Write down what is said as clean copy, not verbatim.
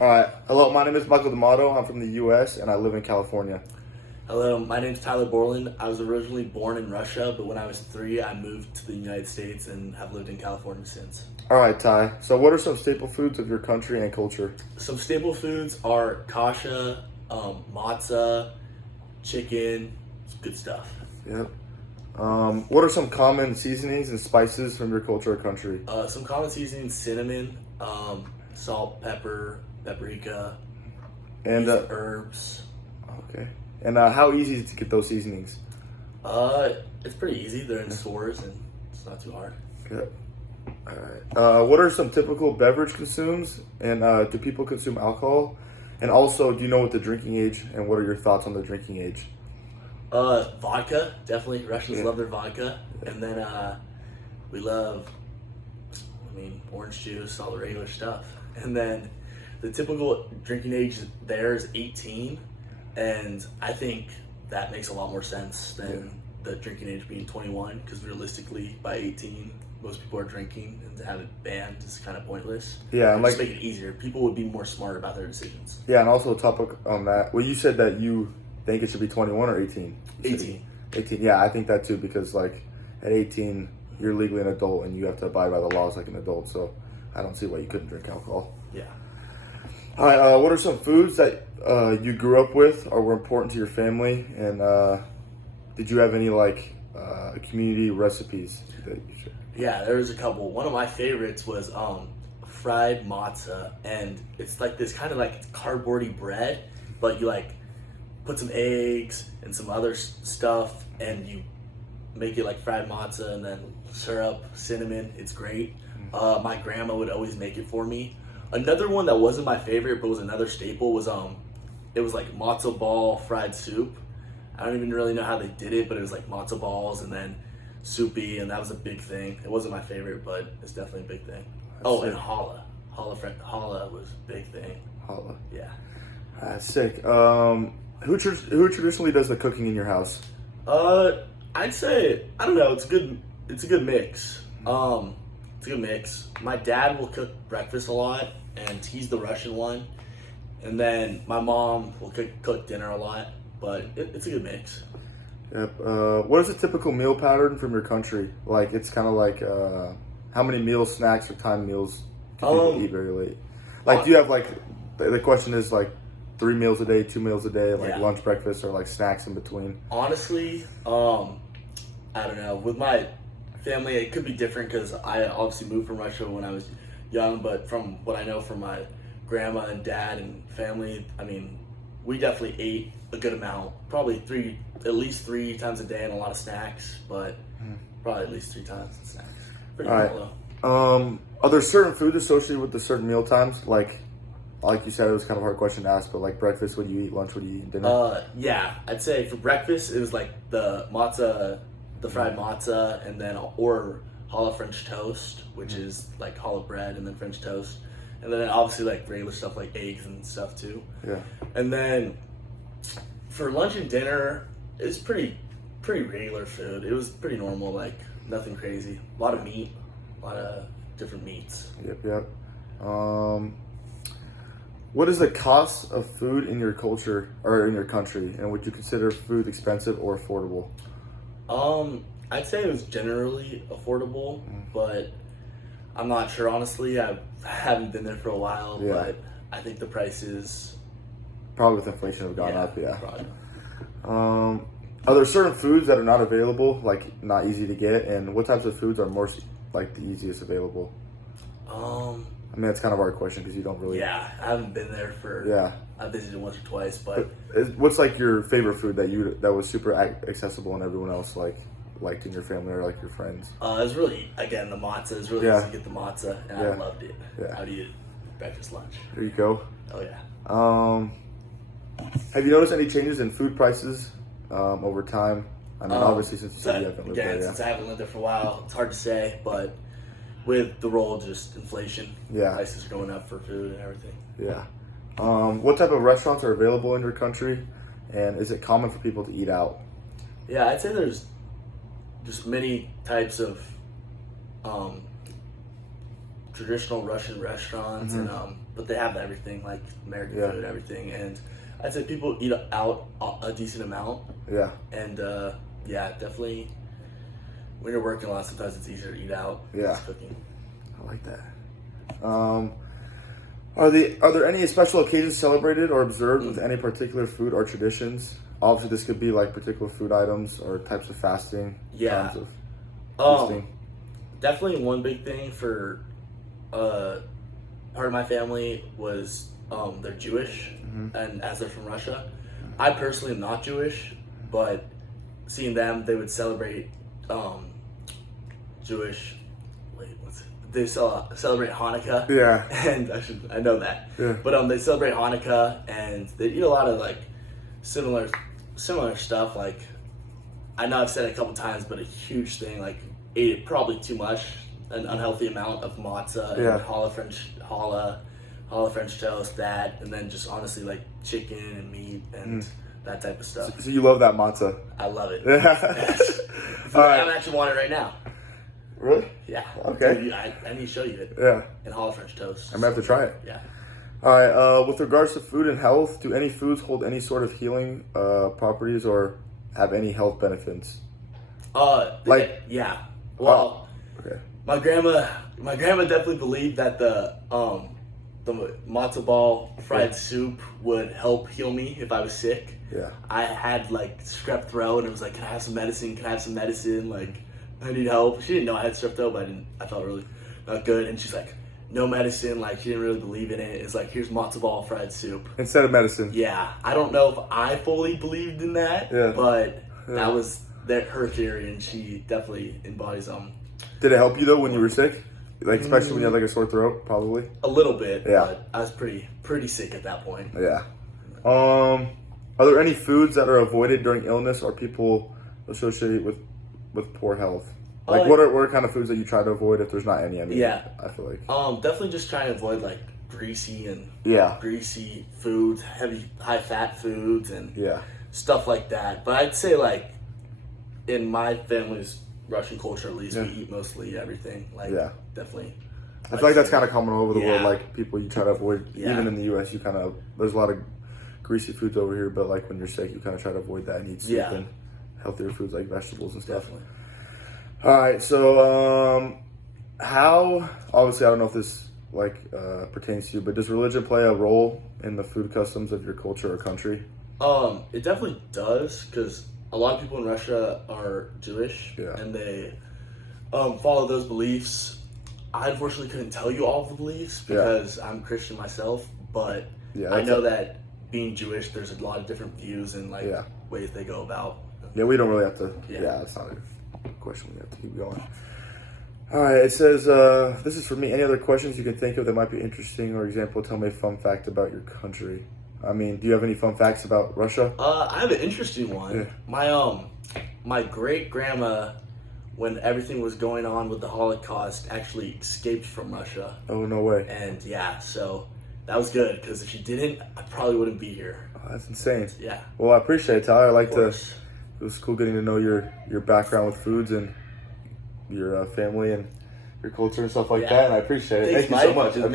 All right. Hello, my name is Michael D'Amato. I'm from the U.S. and I live in California. Hello, my name's Tyler Bourland. I was originally born in Russia, but when I was 3, I moved to the United States and have lived in California since. All right, Ty. So, what are some staple foods of your country and culture? Some staple foods are kasha, matzah, chicken, good stuff. Yep. What are some common seasonings and spices from your culture or country? Some common seasonings: cinnamon, salt, pepper, paprika, And herbs. okay. And how easy is it to get those seasonings? It's pretty easy. They're in stores and it's not too hard. Yep. All right. What are some typical beverage consumes, and do people consume alcohol? And also, do you know what the drinking age and what are your thoughts on the drinking age? Vodka, definitely. Russians love their vodka. And then we love, orange juice, all the regular stuff. And then the typical drinking age there is 18. And I think that makes a lot more sense than the drinking age being 21, because realistically, by 18, most people are drinking, and to have it banned is kind of pointless. Yeah, and just make it easier. People would be more smart about their decisions. Yeah, and also a topic on that. Well, you said that you think it should be 21 or 18? 18. 18, yeah, I think that too, because like at 18, you're legally an adult and you have to abide by the laws like an adult, so I don't see why you couldn't drink alcohol. Yeah. All right, what are some foods that you grew up with or were important to your family, and did you have any community recipes that you shared? Yeah, there was a couple. One of my favorites was fried matzah, and it's like this kind of like cardboardy bread, but you like put some eggs and some other stuff, and you make it like fried matzah, and then syrup, cinnamon. It's great. My grandma would always make it for me. Another one that wasn't my favorite, but was another staple, was it was like matzo ball fried soup. I don't even really know how they did it, but it was like matzo balls and then soupy, and that was a big thing. It wasn't my favorite, but it's definitely a big thing. And challah was a big thing. Challah. Yeah. That's sick. Who traditionally does the cooking in your house? I'd say, I don't know. It's a good mix. It's a good mix. My dad will cook breakfast a lot, and he's the Russian one. And then my mom will cook dinner a lot, but it's a good mix. Yep. What is a typical meal pattern from your country? Like, it's kind of like how many meals, snacks, or time meals can people eat very late? Like, do you have the question is like 3 meals a day, 2 meals a day, lunch, breakfast, or like snacks in between? Honestly, I don't know. With my family, it could be different because I obviously moved from Russia when I was young, but from what I know from my grandma and dad and family, we definitely ate a good amount. Probably at least three times a day, and a lot of snacks, but probably at least 3 times in snacks. Pretty cool though. Are there certain foods associated with the certain meal times? Like you said, it was kind of a hard question to ask, but like breakfast, what do you eat? Lunch, what do you eat? Dinner? Yeah, I'd say for breakfast it was like the matzah, the fried matzah, and then or challah French toast, which is like challah bread and then French toast, and then obviously like regular stuff like eggs and stuff too. Yeah. And then for lunch and dinner, it's pretty regular food. It was pretty normal, like nothing crazy. A lot of meat, a lot of different meats. Yep. What is the cost of food in your culture or in your country, and would you consider food expensive or affordable? I'd say it was generally affordable, but I'm not sure, honestly. I haven't been there for a while, but I think the prices probably with inflation have gone up. Yeah. Probably. Are there certain foods that are not available, like not easy to get, and what types of foods are more like the easiest available? That's kind of our question because you don't really. Yeah, I haven't been there for. I visited once or twice, but what's like your favorite food that was super accessible and everyone else liked in your family or like your friends? It was really, again, the matzah. It's really easy to get the matzah, and I loved it. Yeah. I'd eat it breakfast, lunch. There you go. Oh yeah. Have you noticed any changes in food prices over time? Obviously since you said you haven't lived there. Since I haven't lived there for a while, it's hard to say, but with the role of just inflation, prices are going up for food and everything. Yeah. What type of restaurants are available in your country, and is it common for people to eat out? Yeah, I'd say there's just many types of traditional Russian restaurants and but they have everything, like American Yeah. food, everything. And I'd say people eat out a decent amount. Yeah. And yeah, definitely when you're working a lot, sometimes it's easier to eat out than Yeah. just cooking. I like that. Are there any special occasions celebrated or observed with any particular food or traditions? Obviously, this could be like particular food items or types of fasting. Yeah. Times of feasting. Definitely one big thing for part of my family was they're Jewish, and as they're from Russia. I personally am not Jewish, but seeing them, they would celebrate Jewish. Wait, what's it? They celebrate Hanukkah. Yeah. And I know that. Yeah. But they celebrate Hanukkah, and they eat a lot of like similar stuff. Like I know I've said it a couple times, but a huge thing, like ate it probably too much, an unhealthy amount of matzah and Yeah. challah French toast, that, and then just honestly like chicken and meat and that type of stuff. So you love that matzah? I love it. Yeah. All right. I'm actually want it right now. Really? Yeah. Okay. Dude, I need to show you it. Yeah. And challah French toast. I'm gonna have to try it. Yeah. All right. With regards to food and health, do any foods hold any sort of healing properties or have any health benefits? Like- yeah. Well, Okay. my grandma definitely believed that the matzo ball fried soup would help heal me if I was sick. Yeah. I had like strep throat, and it was like, can I have some medicine? Can I have some medicine? Like, I need help. She didn't know I had strep throat, but I felt really not good. And she's like, no medicine. Like, she didn't really believe in it. It's like, here's matzo ball fried soup. Instead of medicine. Yeah, I don't know if I fully believed in that, Yeah. but that was her theory, and she definitely embodies Did it help you though when you were sick? Like especially when you had like a sore throat, probably. a little bit. Yeah. But I was pretty sick at that point. Yeah. Are there any foods that are avoided during illness or people associated with poor health? Like what are kind of foods that you try to avoid if there's not any? I mean, Yeah. I feel like Definitely just trying to avoid like greasy foods, high fat foods, and yeah. stuff like that. But I'd say like in my family's Russian culture, at least, we eat mostly everything. Like definitely. I feel like that's kind of common all over the world. Yeah. Like people, you try to avoid. Yeah. Even in the U.S., you kind of there's a lot of greasy foods over here, but like when you're sick, you kind of try to avoid that and eat soup and healthier foods like vegetables and stuff. Definitely. All right, so how? Obviously, I don't know if this like pertains to you, but does religion play a role in the food customs of your culture or country? It definitely does, because a lot of people in Russia are Jewish, and they follow those beliefs. I unfortunately couldn't tell you all of the beliefs because I'm Christian myself, but I know that being Jewish, there's a lot of different views and like ways they go about. Yeah, we don't really have to. Yeah, it's not a question we have to keep going. All right, it says, this is for me. Any other questions you can think of that might be interesting? Or example, tell me a fun fact about your country. I mean, do you have any fun facts about Russia? I have an interesting one. Yeah. My great grandma, when everything was going on with the Holocaust, actually escaped from Russia. Oh, no way. And so that was good, because if she didn't, I probably wouldn't be here. Oh, that's insane. Yeah. Well, I appreciate it, Tyler. I like to. It was cool getting to know your background with foods and your family and your culture and stuff like that. And I appreciate it. Thanks, Thank you so Mike. much.